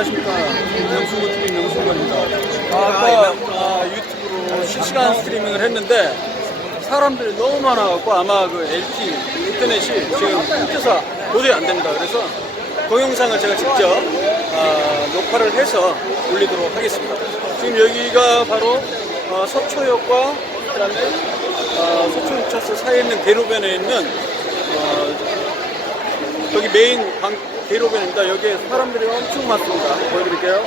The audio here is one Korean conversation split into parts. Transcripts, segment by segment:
안녕하십니까. 명수고 TV 명수고입니다. 아까 아, 유튜브로 실시간 스트리밍을 했는데 사람들이 너무 많아갖고 아마 그 LT 인터넷이 지금 끊겨서 도저히 안 됩니다. 그래서 동영상을 제가 직접 아, 녹화를 해서 올리도록 하겠습니다. 지금 여기가 바로 어, 서초역과 그다음에 어, 서초유차스 사이에 있는 대로변에 있는 어, 여기 메인 방, 대로변입니다. 여기에 사람들이 엄청 많습니다. 보여드릴게요.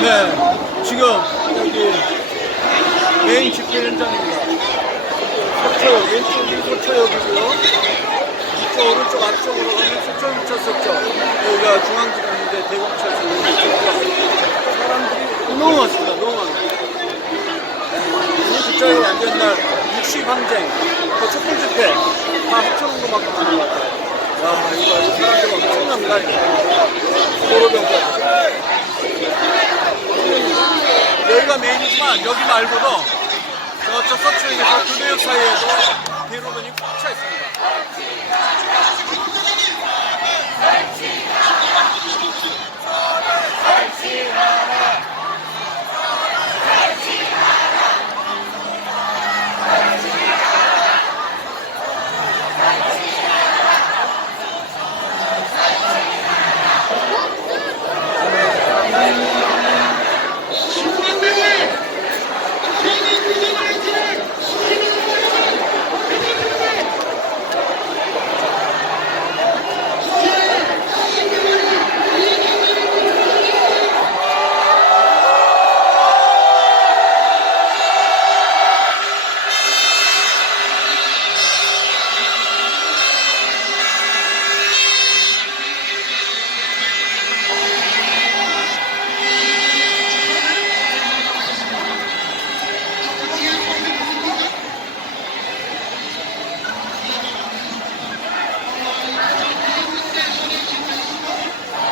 네, 지금 여기 메인 집회 현장입니다. 서초역, 왼쪽이 서초역이고요. 이쪽 오른쪽 앞쪽으로 가면 서초 유차스죠. 여기가 중앙지검인데 대공차스 오른쪽으로 사람들이 너무 많습니다. 너무 많아요. 진짜 완전 날 육식항쟁, 그 촛불 집회 다 합쳐놓은 것만큼 많은 것 같아요. 야, 이거, 이거 사람들 엄청납니다. 도로병까지. 여기가 메인이지만 여기 말고도 저쪽 서초역에서 교대역 사이에도 대로변이 꽉 차 있습니다.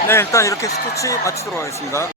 네, 일단 이렇게 스포츠 마치도록 하겠습니다.